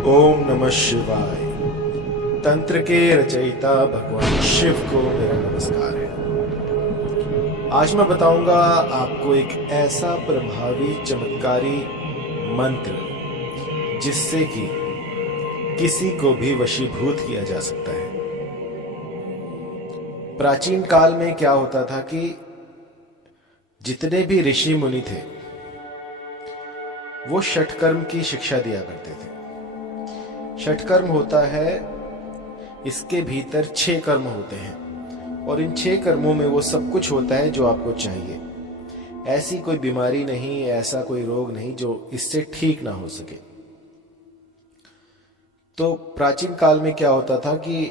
ओम नमः शिवाय। तंत्र के रचयिता भगवान शिव को मेरा नमस्कार है। आज मैं बताऊंगा आपको एक ऐसा प्रभावी चमत्कारी मंत्र जिससे कि किसी को भी वशीभूत किया जा सकता है। प्राचीन काल में क्या होता था कि जितने भी ऋषि मुनि थे वो षटकर्म की शिक्षा दिया करते थे। षटकर्म होता है, इसके भीतर 6 कर्म होते हैं और इन 6 कर्मों में वो सब कुछ होता है जो आपको चाहिए। ऐसी कोई बीमारी नहीं, ऐसा कोई रोग नहीं जो इससे ठीक ना हो सके। तो प्राचीन काल में क्या होता था कि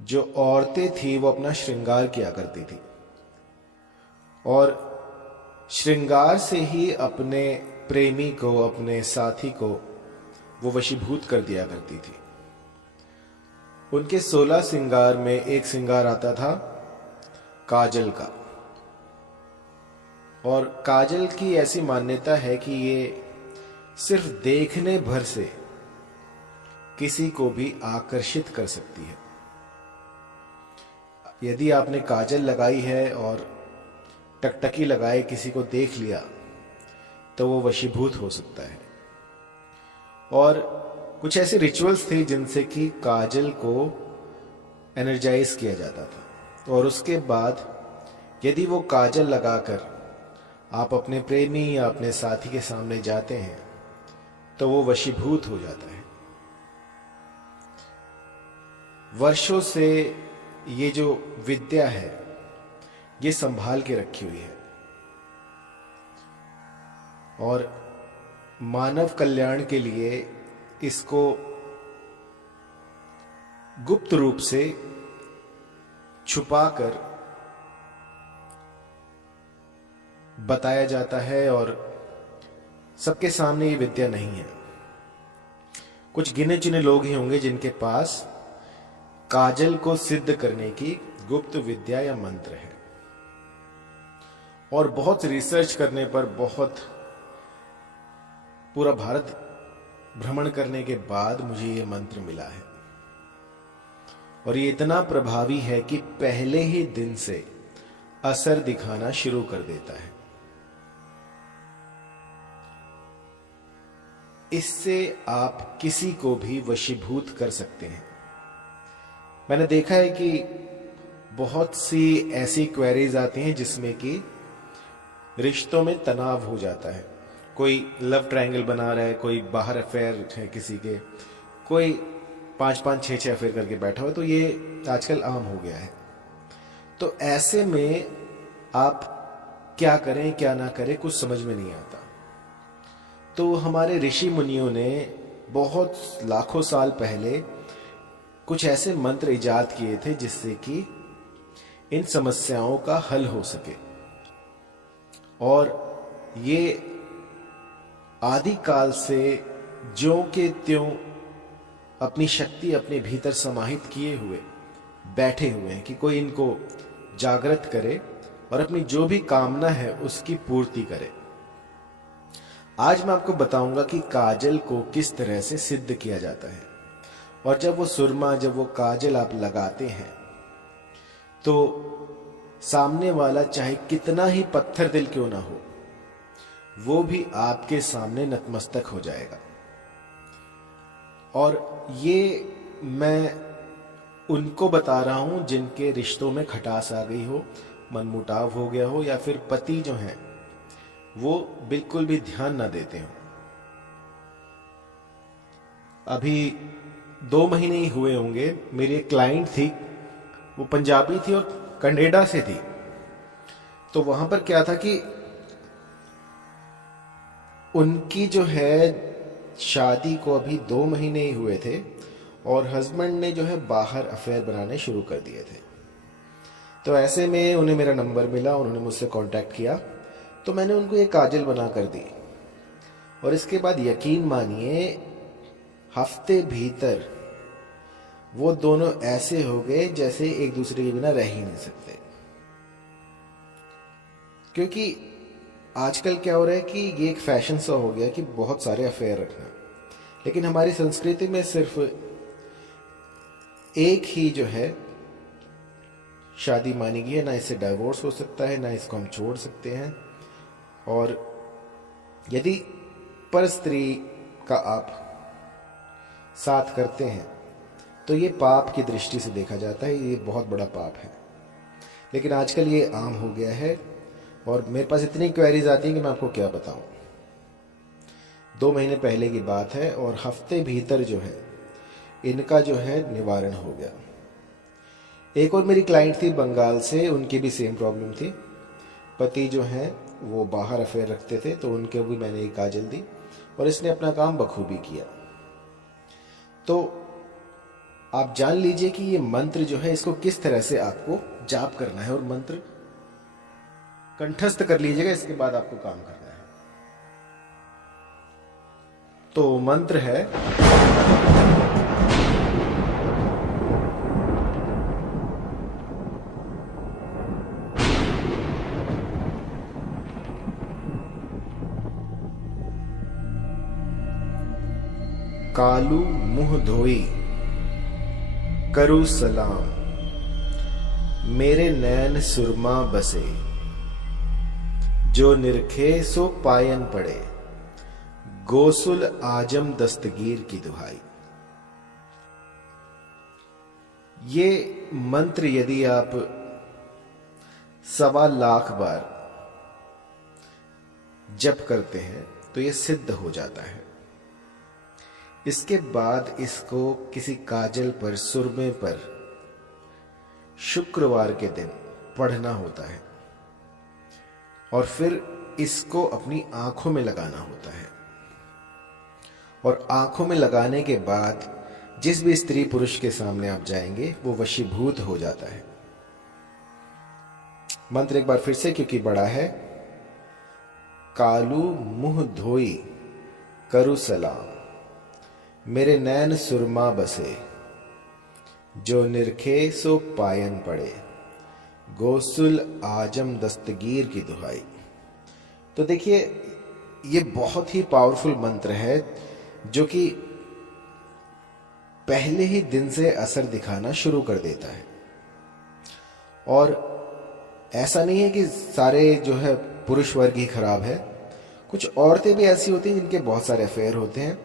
जो औरतें थी वो अपना श्रृंगार किया करती थी और श्रृंगार से ही अपने प्रेमी को, अपने साथी को वो वशीभूत कर दिया करती थी। उनके 16 श्रृंगार में एक श्रृंगार आता था काजल का, और काजल की ऐसी मान्यता है कि ये सिर्फ देखने भर से किसी को भी आकर्षित कर सकती है। यदि आपने काजल लगाई है और टकटकी लगाए किसी को देख लिया तो वो वशीभूत हो सकता है। और कुछ ऐसे रिचुअल्स थे जिनसे कि काजल को एनर्जाइज किया जाता था, और उसके बाद यदि वो काजल लगाकर आप अपने प्रेमी या अपने साथी के सामने जाते हैं तो वो वशीभूत हो जाता है। वर्षों से ये जो विद्या है ये संभाल के रखी हुई है और मानव कल्याण के लिए इसको गुप्त रूप से छुपाकर बताया जाता है और सबके सामने ये विद्या नहीं है। कुछ गिने चुने लोग ही होंगे जिनके पास काजल को सिद्ध करने की गुप्त विद्या या मंत्र है, और बहुत रिसर्च करने पर, बहुत पूरा भारत भ्रमण करने के बाद मुझे ये मंत्र मिला है। और ये इतना प्रभावी है कि पहले ही दिन से असर दिखाना शुरू कर देता है। इससे आप किसी को भी वशीभूत कर सकते हैं। मैंने देखा है कि बहुत सी ऐसी क्वेरीज आती हैं जिसमें कि रिश्तों में तनाव हो जाता है। कोई लव ट्रायंगल बना रहा है, कोई बाहर अफेयर है किसी के, कोई 5-5, 6-6 अफेयर करके बैठा हो, तो ये आजकल आम हो गया है। तो ऐसे में आप क्या करें क्या ना करें कुछ समझ में नहीं आता। तो हमारे ऋषि मुनियों ने बहुत लाखों साल पहले कुछ ऐसे मंत्र इजाद किए थे जिससे कि इन समस्याओं का हल हो सके। और ये आदि काल से ज्यों के त्यों अपनी शक्ति अपने भीतर समाहित किए हुए बैठे हुए हैं कि कोई इनको जागृत करे और अपनी जो भी कामना है उसकी पूर्ति करे। आज मैं आपको बताऊंगा कि काजल को किस तरह से सिद्ध किया जाता है। और जब वो सुरमा, जब वो काजल आप लगाते हैं तो सामने वाला चाहे कितना ही पत्थर दिल क्यों ना हो, वो भी आपके सामने नतमस्तक हो जाएगा। और ये मैं उनको बता रहा हूं जिनके रिश्तों में खटास आ गई हो, मनमुटाव हो गया हो, या फिर पति जो हैं वो बिल्कुल भी ध्यान ना देते हो। अभी 2 महीने ही हुए होंगे, मेरी एक क्लाइंट थी, वो पंजाबी थी और कनेडा से थी। तो वहां पर क्या था कि उनकी जो है शादी को अभी 2 महीने ही हुए थे और हस्बैंड ने जो है बाहर अफेयर बनाने शुरू कर दिए थे। तो ऐसे में उन्हें मेरा नंबर मिला, उन्होंने मुझसे कांटेक्ट किया, तो मैंने उनको एक काजल बना कर दी। और इसके बाद यकीन मानिए हफ्ते भीतर वो दोनों ऐसे हो गए जैसे एक दूसरे के बिना रह ही नहीं सकते। क्योंकि आजकल क्या हो रहा है कि ये एक फैशन सा हो गया कि बहुत सारे अफेयर रखना, लेकिन हमारी संस्कृति में सिर्फ एक ही जो है शादी मानी गई है, ना इससे डाइवोर्स हो सकता है, ना इसको हम छोड़ सकते हैं। और यदि पर स्त्री का आप साथ करते हैं तो ये पाप की दृष्टि से देखा जाता है, ये बहुत बड़ा पाप है। लेकिन आजकल ये आम हो गया है और मेरे पास इतनी क्वेरीज आती हैं कि मैं आपको क्या बताऊं। 2 महीने पहले की बात है और हफ्ते भीतर जो है इनका जो है निवारण हो गया। एक और मेरी क्लाइंट थी बंगाल से, उनकी भी सेम प्रॉब्लम थी। पति जो है वो बाहर अफेयर रखते थे, तो उनके भी मैंने एक काजल दी और इसने अपना काम बखूबी किया। तो आप जान लीजिए कि ये मंत्र जो है इसको किस तरह से आपको जाप करना है और मंत्र कंठस्थ कर लीजिएगा, इसके बाद आपको काम करना है। तो मंत्र है कालू मुंह धोई करू सलाम, मेरे नैन सुरमा बसे, जो निरखे सो पायन पड़े, गोसुल आजम दस्तगीर की दुहाई। ये मंत्र यदि आप 1.25 लाख बार जप करते हैं तो ये सिद्ध हो जाता है। इसके बाद इसको किसी काजल पर, सुरमे पर शुक्रवार के दिन पढ़ना होता है और फिर इसको अपनी आंखों में लगाना होता है। और आंखों में लगाने के बाद जिस भी स्त्री पुरुष के सामने आप जाएंगे वो वशीभूत हो जाता है। मंत्र एक बार फिर से, क्योंकि बड़ा है। कालू मुंह धोई करू सलाम, मेरे नैन सुरमा बसे, जो निरखे सो पायन पड़े, गोसुल आजम दस्तगीर की दुहाई। तो देखिए ये बहुत ही पावरफुल मंत्र है जो कि पहले ही दिन से असर दिखाना शुरू कर देता है। और ऐसा नहीं है कि सारे जो है पुरुष वर्ग ही खराब है, कुछ औरतें भी ऐसी होती हैं जिनके बहुत सारे अफेयर होते हैं।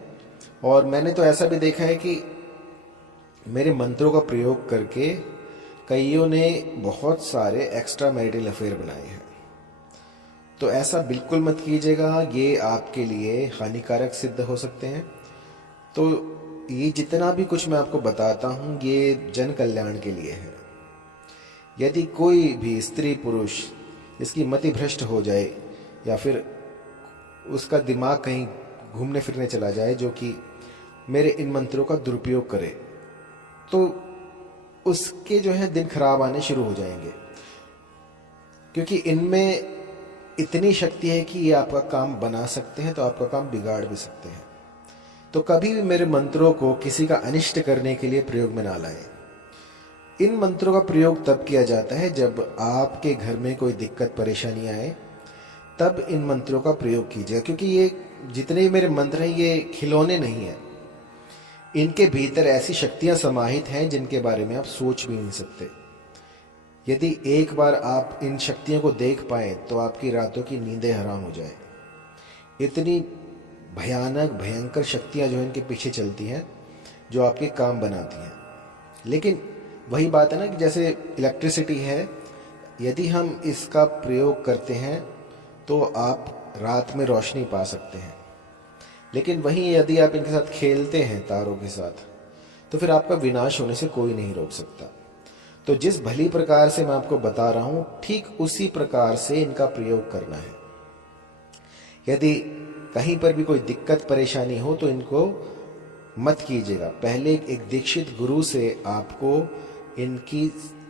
और मैंने तो ऐसा भी देखा है कि मेरे मंत्रों का प्रयोग करके कईयों ने बहुत सारे एक्स्ट्रा मैरिटल अफेयर बनाए हैं। तो ऐसा बिल्कुल मत कीजिएगा, ये आपके लिए हानिकारक सिद्ध हो सकते हैं। तो ये जितना भी कुछ मैं आपको बताता हूँ ये जन कल्याण के लिए है। यदि कोई भी स्त्री पुरुष इसकी मति भ्रष्ट हो जाए या फिर उसका दिमाग कहीं घूमने फिरने चला जाए जो कि मेरे इन मंत्रों का दुरुपयोग करे, तो उसके जो है दिन खराब आने शुरू हो जाएंगे, क्योंकि इनमें इतनी शक्ति है कि ये आपका काम बना सकते हैं तो आपका काम बिगाड़ भी सकते हैं। तो कभी भी मेरे मंत्रों को किसी का अनिष्ट करने के लिए प्रयोग में ना लाएं। इन मंत्रों का प्रयोग तब किया जाता है जब आपके घर में कोई दिक्कत परेशानी आए, तब इन मंत्रों का प्रयोग कीजिए। क्योंकि ये जितने मेरे मंत्र हैं ये खिलौने नहीं हैं, इनके भीतर ऐसी शक्तियां समाहित हैं जिनके बारे में आप सोच भी नहीं सकते। यदि एक बार आप इन शक्तियों को देख पाए तो आपकी रातों की नींदें हराम हो जाए। इतनी भयानक भयंकर शक्तियां जो इनके पीछे चलती हैं, जो आपके काम बनाती हैं। लेकिन वही बात है ना कि जैसे इलेक्ट्रिसिटी है, यदि हम इसका प्रयोग करते हैं तो आप रात में रोशनी पा सकते हैं। लेकिन वहीं यदि आप इनके साथ खेलते हैं तारों के साथ, तो फिर आपका विनाश होने से कोई नहीं रोक सकता। तो जिस भली प्रकार से मैं आपको बता रहा हूं ठीक उसी प्रकार से इनका प्रयोग करना है। यदि कहीं पर भी कोई दिक्कत परेशानी हो तो इनको मत कीजिएगा। पहले एक दीक्षित गुरु से आपको इनकी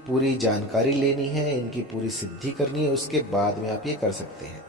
पूरी जानकारी लेनी है, इनकी पूरी सिद्धि करनी है, उसके बाद में आप ये कर सकते हैं।